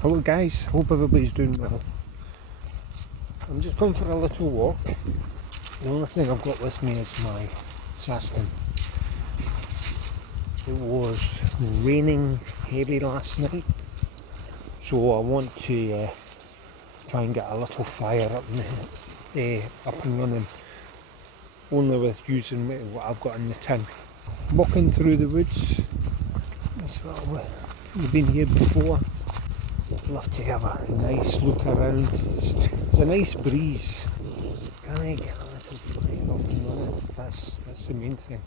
Hello guys, hope everybody's doing well. I'm just going for a little walk. The only thing I've got with me is my SAS. It was raining heavy last night, so I want to try and get a little fire up and running, only with using what I've got in the tin. Walking through the woods. You've been here before. Love to have a nice look around. It's a nice breeze. Can I get a little fire up and running? That's the main thing.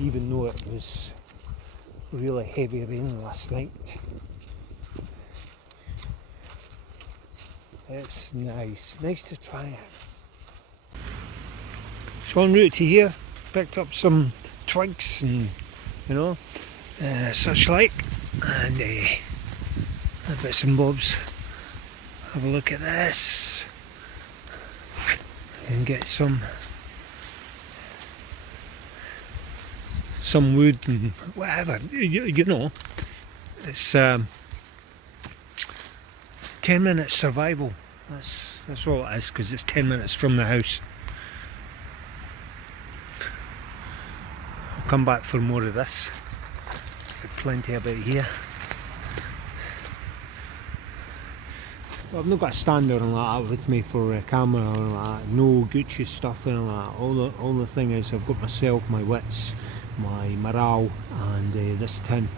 Even though it was really heavy rain last night, it's nice to try it. So en route to here, picked up some twigs and such like, and bits and bobs. Have a look at this and get some wood and whatever. You know, it's 10 minutes survival. That's all it is, because it's 10 minutes from the house. I'll come back for more of this. There's plenty about here. I've not got a stand or anything like that with me for a camera or anything like that. No Gucci stuff or anything like that. All the thing is, I've got myself, my wits, my morale, and this tin.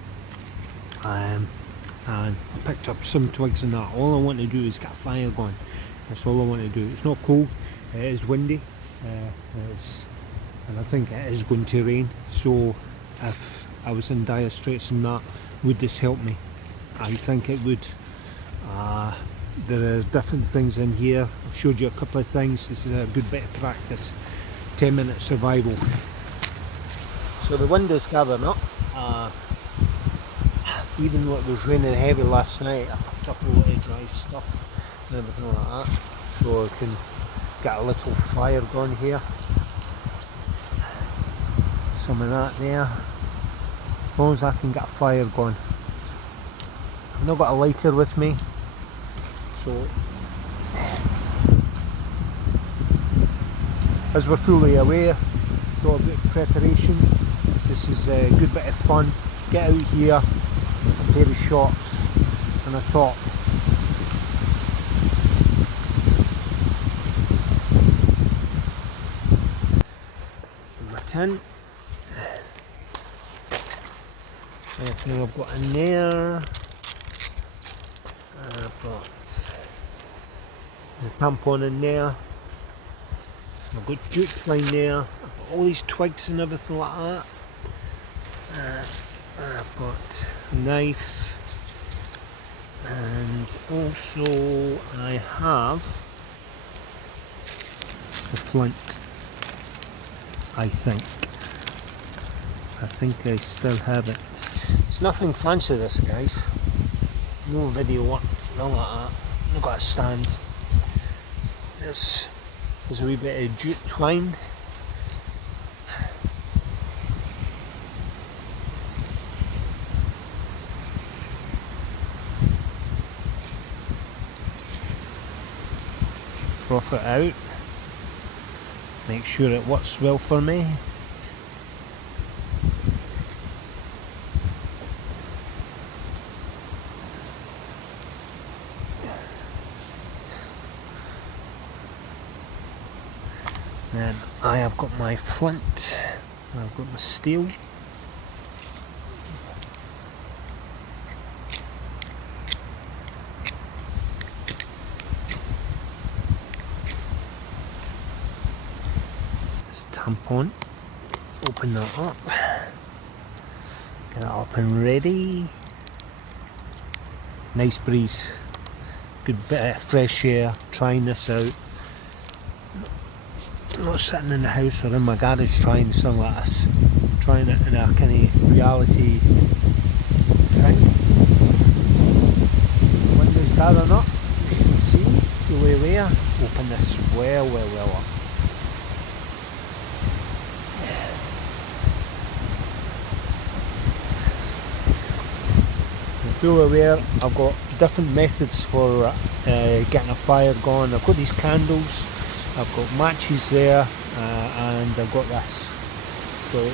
And I picked up some twigs and that. All I want to do is get a fire going. That's all I want to do. It's not cold. It is windy. And I think it is going to rain. So if I was in dire straits and that, would this help me? I think it would. There are different things in here. I've showed you a couple of things. This is a good bit of practice. 10-minute survival. So the wind is gathering up. Even though it was raining heavy last night, I picked up a lot of dry stuff and everything like that, so I can get a little fire going here. Some of that there. As long as I can get a fire going. I've not got a lighter with me. So, as we're fully aware, it's all about preparation. This is a good bit of fun. Get out here, a pair of shorts and a top. And my tin. Everything I've got in there. I've got there's a tampon in there. I've got Juttwine there. I've got all these twigs and everything like that. I've got a knife, and also I have the flint. I think I still have it. It's nothing fancy, this, guys. No video work, nothing like that. I've got a stand. There's a wee bit of jute twine. Froth it out. Make sure it works well for me. Then I have got my flint, I've got my steel. This tampon, open that up, get that up and ready. Nice breeze, good bit of fresh air, trying this out. I'm not sitting in the house or in my garage trying something like this. I'm trying it in a kind of reality thing. The wind is gathering up, you can see, fully aware. Open this well up. full aware I've got different methods for getting a fire going. I've got these candles, I've got matches there, and I've got this. So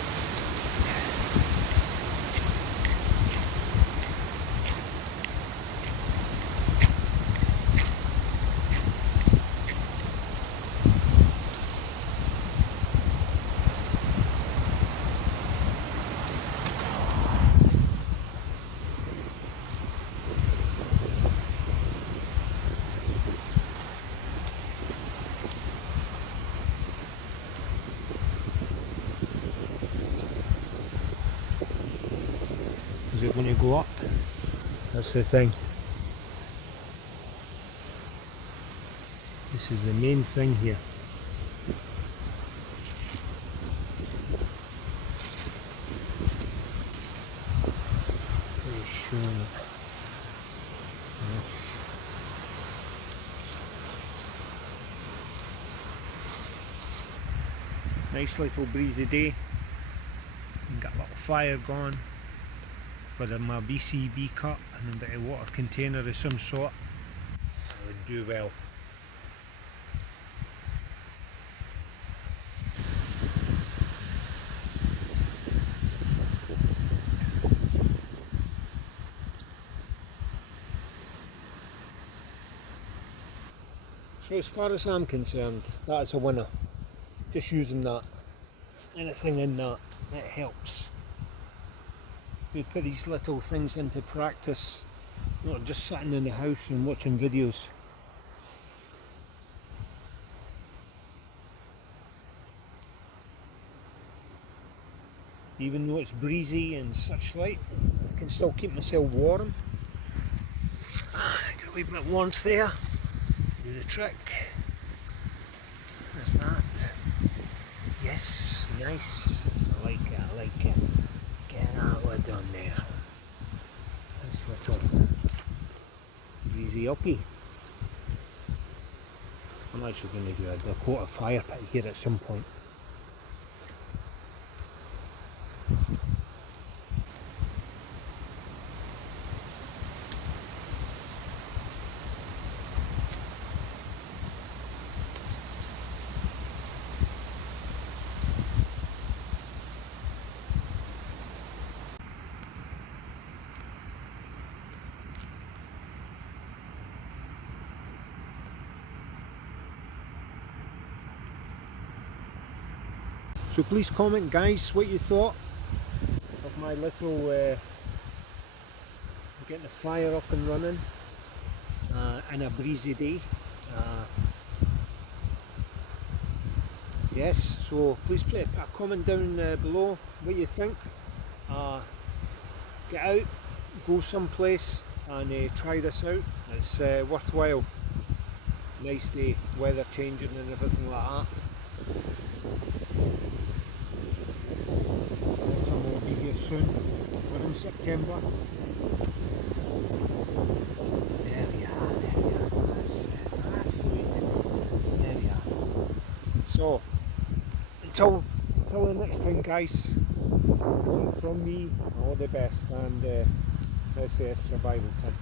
is it going to go up? That's the thing. This is the main thing here. Very sure. Yes. Nice little breezy day. Got a little fire going for my BCB cup and a bit of water container of some sort. That would do well. So as far as I'm concerned, that's a winner. Just using that. Anything in that, it helps. We put these little things into practice, not just sitting in the house and watching videos. Even though it's breezy and such like, I can still keep myself warm. Get a wee bit of warmth there, do the trick. There's that. Yes, nice. I like it, I like it. Get that one done there. Nice little breezy uppy. I'm actually going to do a quarter fire pit here at some point. So please comment, guys, what you thought of my little getting the fire up and running in a breezy day. Yes, so please put a comment down below what you think. Get out, go someplace and try this out. It's worthwhile. Nice day, weather changing and everything like that. Autumn will be here soon. We're in September. There we are, there we are. That's sweet. There we are. So, until the next time, guys, from me, all the best, and SAS survival time.